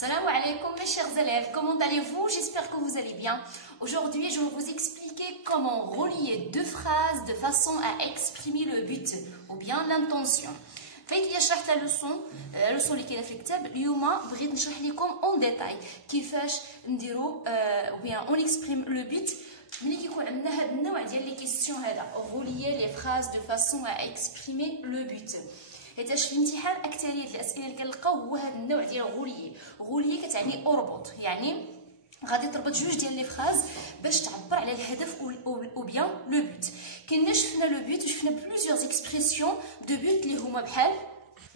Assalamu alaikum mes chers élèves, comment allez-vous? J'espère que vous allez bien. Aujourd'hui, je vais vous expliquer comment relier deux phrases de façon à exprimer le but ou bien l'intention. فايت شرحت لا لوسون اللي كاينه في الكتاب. اليوم بغيت نشرح لكم اون ديتاي كيفاش نديرو او بيان اون اكسبريم لو بوت ملي كيكون عندنا هذا النوع ديال لي كيسيون هذا غوليي لي فراز دو فاسون ا اكسبريمي لو بوت. حيتاش في الامتحان اكثريه الاسئله اللي كنلقاو هو هذا النوع ديال غوليي كتعني اربط، يعني غادي تربط جوج ديال لي فراز باش تعبر على الهدف او بيان لو بوت. كنا شفنا لو بوت وشفنا بلوزيوغ اكسبريسيون دو بوت اللي هما بحال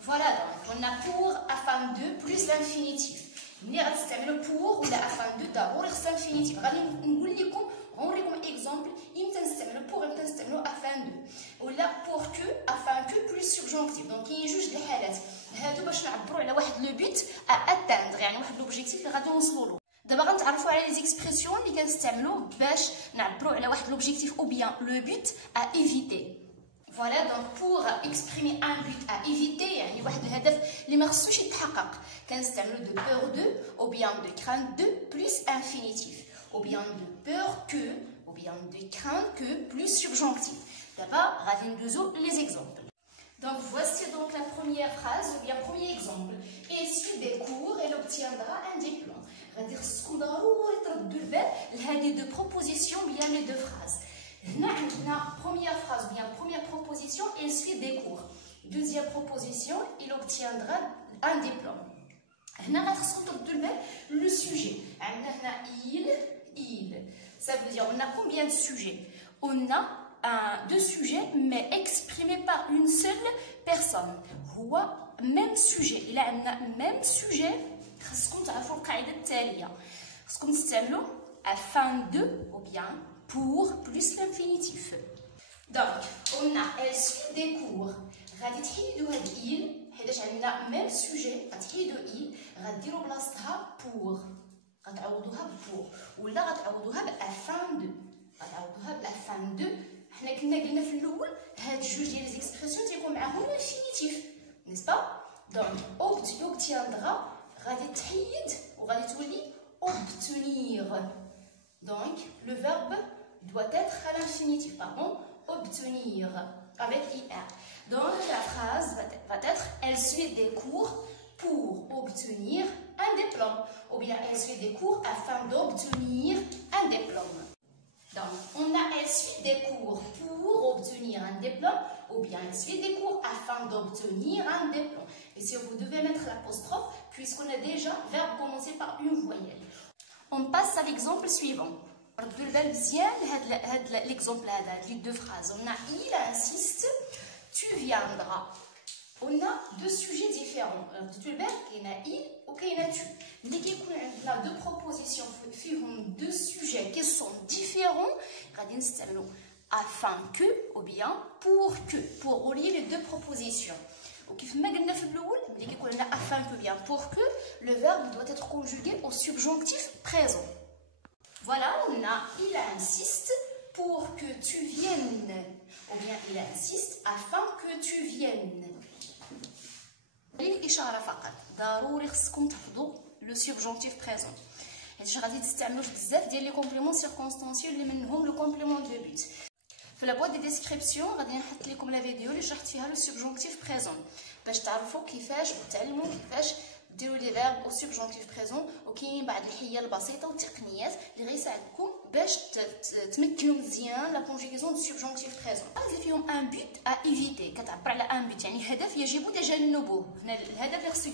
فوالا. دونك قلنا بور افان دو بلوس لانفينيتيف. ملي غتستعملوا بور ولا افان دو ضروري خصها انفينيتيف. غادي نقول لكم غنوريكم اكزامبل امتى نستعملوا بور امتى نستعملوا افان دو ولا بور كو افان كو بلوس سبجونكتيف. دونك كاين جوج د الحالات هادو باش نعبروا على واحد لو بوت ا اتاندر، يعني واحد لوبجيكتيف اللي غادي نوصلوا له. دابا غنتعرفوا على لي زيكسبريسيون اللي كنستعملوا باش نعبروا على واحد لوبجيكتيف او بيان لو بوت ا ايفيتي. Voilà, donc pour exprimer un but à éviter, يعني واحد الهدف اللي ما خصوش يتحقق، كنستعملوا de peur de ou bien de crainte de plus infinitif ou bien de peur que ou bien de crainte que plus subjonctif. دابا غادي ندوزو les exemples. Donc voici donc la première phrase ou bien premier exemple. Il suit des cours et il obtiendra un diplôme. غادي خصكم ضروري تردوا البال لهذه دو بروبوزيسيون bien les deux phrases. هنا عندنا première phrase bien première proposition, il suit des cours. Deuxième proposition, il obtiendra un diplôme. هنا غادي خصكم تردوا البال le sujet. عندنا هنا il. Ça veut dire on a combien de sujets? On a deux sujets mais exprimés par une seule personne. هو même sujet. إلا عندنا même sujet خصكم تعرفوا القاعدة التالية. خصكم تستعملوا afin de ou bien pour plus l'infinitif. Donc on a elle suit des cours. غادي تحيدوا هاد il حيتاش عندنا même sujet. غتحيدوا il غديروا بلاصتها pour. غتعوضوها بور ولا غتعوضوها بافان دو. غتعوضوها بافان دو. حنا كنا قلنا في الاول هاد جوج ديال لي زيكسبريسيون تيكون معاهم الانفينيتيف نيس با. دونك اوبتياندرا غادي تحيد وغادي تولي obtenir. Donc le verbe doit être à l'infinitif, pardon, obtenir avec IR. Donc la phrase va être elle suit des cours pour obtenir un diplôme ou bien elle suit des cours afin d'obtenir un diplôme. Donc on a elle suit des cours pour obtenir un diplôme ou bien elle suit des cours afin d'obtenir un diplôme. Et si vous devez mettre l'apostrophe puisqu'on a déjà verbe commencé par une voyelle. On passe à l'exemple suivant. ردوا البال مزيان لهاد ليكزومبل هذا، هاد لي دو فراز. On a il insiste, tu viendras. On a deux sujets différents. ردوا البال كاينه il وكاينه tu. ملي كيكون عندنا دو بروبوزيسيون فيهم دو سوجي كي سون ديفيرون غادي نستعملوا afin que ou bien pour que pour relier les deux propositions. وكيف ما قلنا في الاول ملي كيكون عندنا afin que bien pour que le verbe doit être conjugué au subjonctif présent. Voilà, on a il insiste pour que tu viennes ou bien il insiste afin que tu viennes. الإشارة فقط ضروري خصكم تحفظوا لو سبجونكتيف بريزون حيت غادي تستعملوا بزاف ديال لي كومبليمون سيركونستانسيال اللي منهم لو كومبليمون دو بوت. في لا بواط دي ديسكريبسيون غادي نحط لكم لا فيديو اللي شرحت فيها لو سبجونكتيف بريزون باش تعرفوا كيفاش وتعلموا كيفاش ديروا لي فيرب او سبجونكتيف بريزون. وكاين بعض الحيل البسيطه والتقنيات اللي غيساعدكم باش تمكنوا مزيان لا كونجيغاسيون دو سبجونكتيف بريزون. غادي فيهم ان بوت ا ايفيتي كتعبر على ان بوت يعني هدف يجب تجنبه. هنا الهدف اللي خصو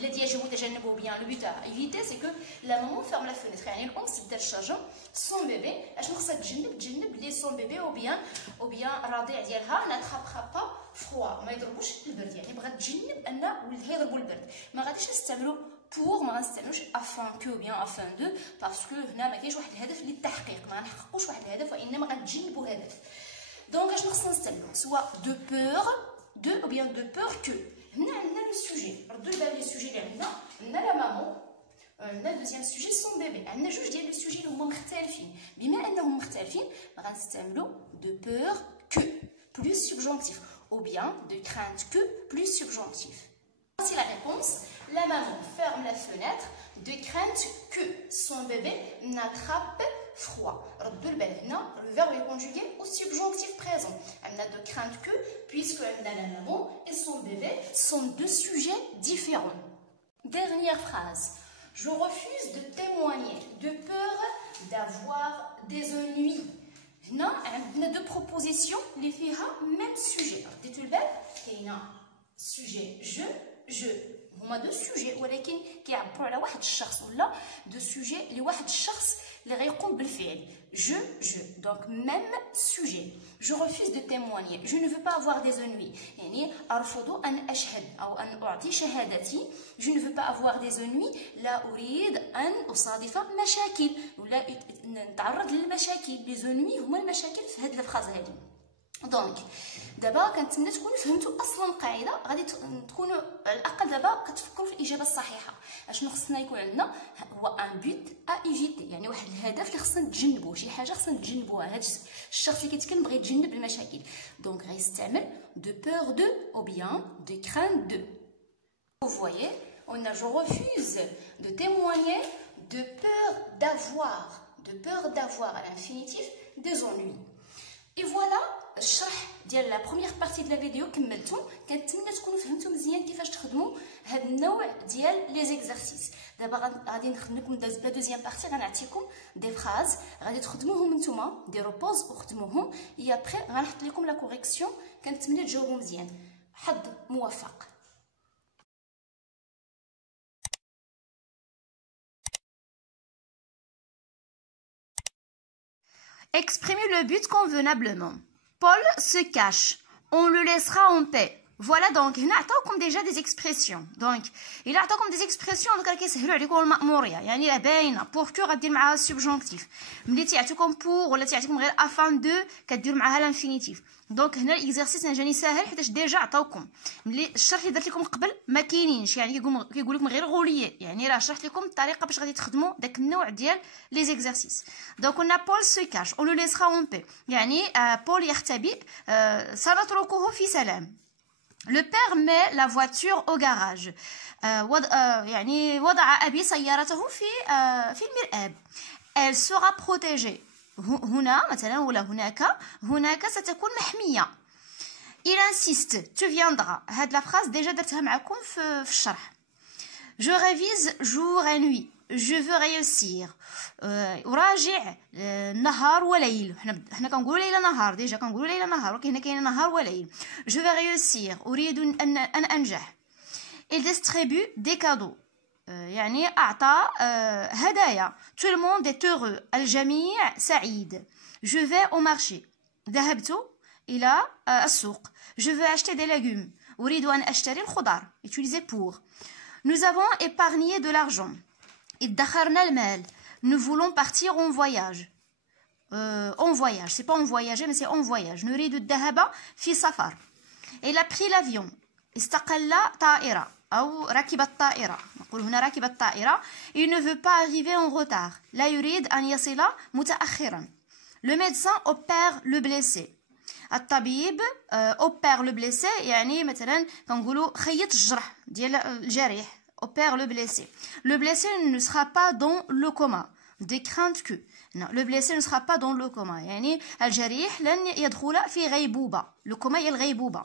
الذي يجب تجنبه بيان لو بوت ا ايفيتي سي كو لا مامون فيرم لا فينيتر، يعني الام سدات الشاشه سون بيبي اشنو خصها تجنب لي سون بيبي او بيان الرضيع ديالها ناترابخا با فروا ما يضربوش البرد، يعني بغات تجنب ان ولدها يضربوا البرد. ما غاديش نستعملوا بور ما غنستعملوش افان كو بيان افان دو باسكو هنا ما كاينش واحد الهدف للتحقيق، ما غنحققوش واحد الهدف وانما غنتجنبوا هدف. دونك اشنو خصنا نستعملوا سوا دو بور دو او بيان دو بور كو. هنا عندنا لو سوجي، ردوا البال لي سوجي اللي عندنا لا مامون عندنا دوزيام سوجي سون بيبي. عندنا جوج ديال لو سوجي اللي هما مختلفين. بما انهم مختلفين غنستعملوا دو بور كو بلوس سبجونكتيف ou bien de crainte que plus subjonctif. Voici la réponse. La maman ferme la fenêtre de crainte que son bébé n'attrape froid. Le verbe est conjugué au subjonctif présent. Elle n'a de crainte que, puisque la maman et son bébé sont deux sujets différents. Dernière phrase. Je refuse de témoigner de peur d'avoir des ennuis. هنا عندنا deux propositions اللي فيها même sujet. ديتو البال كاينه sujet je هما دو سوجي ولكن كيعبروا على واحد الشخص ولا دو سوجي لواحد الشخص اللي غيقوم بالفعل. Je donc même sujet. Je refuse de témoigner. Je ne veux pas avoir des ennuis. يعني أرفض أن أشهد أو أن أعطي شهادتي. Je ne veux pas avoir des ennuis. لا أريد أن أصادف مشاكل ولا نتعرض للمشاكل. les ennuis هما المشاكل في هذه الفراز هذه. دونك دابا كنتمنى تكونوا فهمتوا اصلا القاعده، غادي تكونوا على الاقل دابا كتفكروا في الاجابه الصحيحه. اشنو خصنا يكون عندنا؟ هو ان بوت ا ايفيتي، يعني واحد الهدف اللي خصنا نتجنبوه، شي حاجه خصنا نتجنبوها. هذا الشخص اللي كيتكلم بغى يتجنب المشاكل، دونك غيستعمل دو بور دو او بيان دو كراinte دو. Vous voyez, on a je refuse de témoigner, de peur d'avoir à l'infinitif des ennuis. Et voilà الشرح ديال لا بروميير بارتي ديال لا فيديو كملتو. كنتمنى تكونوا فهمتوا مزيان كيفاش تخدموا هذا النوع ديال لي زيكزارسيس. دابا غادي نخدم لكم لا دوزيام بارتي، غنعطيكم دي فراز غادي تخدموهم نتوما دي روبوز وخدموهم اي ابري غنحط لكم لا كوريكسيون. كنتمنى تجاوبوا مزيان. حظ موفق. Exprimer le but convenablement. Paul se cache. On le laissera en paix. Voilà donc هنا عطاوكم déjà des expressions. donc إلا عطاوكم des expressions donc راه كيسهلوا عليكم المأمورية، يعني راه باينة pour que غدير معاها subjonctif. ملي تيعطيكم pour ولا تيعطيكم غير afin de كديروا معاها الانفينيتيف. دونك هنا الاكزرسيس جاني ساهل حيتاش ديجا عطاوكم. ملي الشرح اللي درت لكم قبل ما كاينينش، يعني كيقول لكم غير غوليي، يعني راه شرحت لكم الطريقه باش غادي تخدموا داك النوع ديال لي زيكزارسيس. دونك قلنا بول سو كاش اون لو ليسرا اون بي، يعني بول يختبئ، سنتركه في سلام. Le père met la voiture au garage. يعني وضع أبي سيارته في المرآب. Elle sera protégée. هنا مثلا ولا هناك ستكون محمية. Il insiste. Tu viendras. هاد لا فراز ديجا درتها معكم في الشرح. Je révise jour et nuit. Je veux réussir. أراجع نهار وليل. حنا كنقولوا ليلة نهار، ديجا كنقولوا ليلة نهار، ولكن هنا كاين نهار وليل. Je veux réussir. أريد أن أنجح. Il distribue des cadeaux. يعني أعطى هدايا. Tout le monde est heureux. الجميع سعيد. Je vais au marché. ذهبت إلى السوق. Je veux acheter des légumes. أريد أن أشتري الخضار. Utiliser pour. Nous avons épargné de l'argent. ادخرنا المال. Nous voulons partir en voyage. En voyage. C'est pas en voyager, mais c'est en voyage. نريد الذهاب في سفر. Il a pris l'avion. استقل طائرة أو ركب الطائرة. نقول هنا ركب الطائرة. Il ne veut pas arriver en retard. لا يريد أن يصل متأخرا. Le médecin opère le blessé. الطبيب opère le blessé، يعني مثلا كنقولوا خيط الجرح ديال الجريح. opère le blessé. Le blessé ne sera pas dans le coma. De crainte que. Non, le blessé ne sera pas dans le coma. يعني الجريح لن يدخل في غيبوبة. Le coma هي الغيبوبة.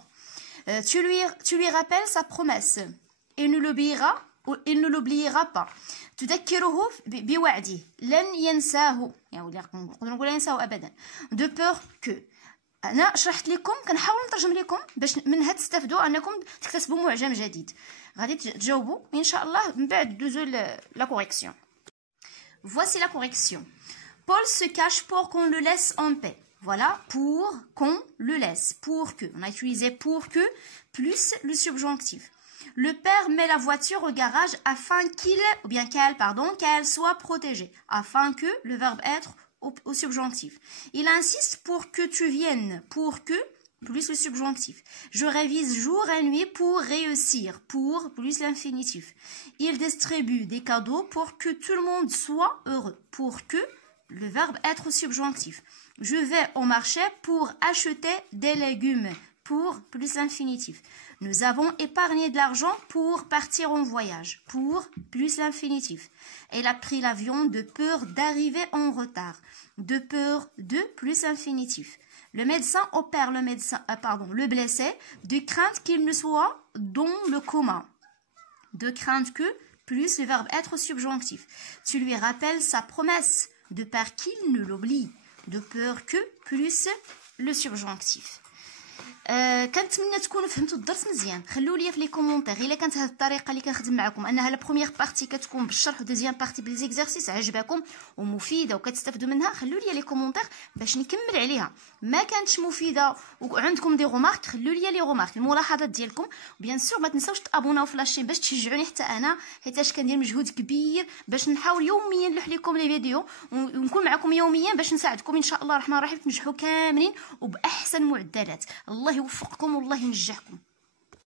Tu lui rappelles sa promesse. Il ne l'oubliera pas. تذكره بوعده. لن ينساه. يعني نقدر نقول ينساه أبدا. De peur que. أنا شرحت لكم، كنحاول نترجم لكم باش منها تستافدوا أنكم تكتسبوا معجم جديد. غادي تجاوبوا إن شاء الله من بعد دوزو لا كوريكسيون. Voici la correction. Paul se cache pour qu'on le laisse en paix. Voilà, pour qu'on le laisse. Pour que. On a utilisé pour que plus le subjonctif. Le père met la voiture au garage afin qu'elle soit protégée. Afin que, le verbe être au subjonctif. Il insiste pour que tu viennes. Pour que, plus le subjonctif. Je révise jour et nuit pour réussir. Pour, plus l'infinitif. Il distribue des cadeaux pour que tout le monde soit heureux. Pour que, le verbe être au subjonctif. Je vais au marché pour acheter des légumes. pour plus l'infinitif. Nous avons épargné de l'argent pour partir en voyage, pour plus l'infinitif. Elle a pris l'avion de peur d'arriver en retard, de peur de plus l'infinitif. Le médecin opère le blessé de crainte qu'il ne soit dans le coma, de crainte que plus le verbe être subjonctif. Tu lui rappelles sa promesse de peur qu'il ne l'oublie, de peur que plus le subjonctif. كنتمنى تكونوا فهمتوا الدرس مزيان. خلوا لي في لي كومونتير الا كانت هذه الطريقه اللي كنخدم معكم انها لا بروميير بارتي كتكون بالشرح ودوزيام بارتي بالزيكزارسيس عجبكم ومفيده وكتستافدوا منها، خلوا لي لي كومونتير باش نكمل عليها. ما كانتش مفيده وعندكم دي رومارك خلوا لي لي رومارك الملاحظات ديالكم. بيان سور ما تنساوش تابوناو في لاشين باش تشجعوني حتى انا، حيتاش كندير مجهود كبير باش نحاول يوميا نلوح لكم لي فيديو ونكون معكم يوميا باش نساعدكم ان شاء الله الرحمن الرحيم تنجحوا كاملين وباحسن معدلات. الله يوفقكم والله ينجحكم.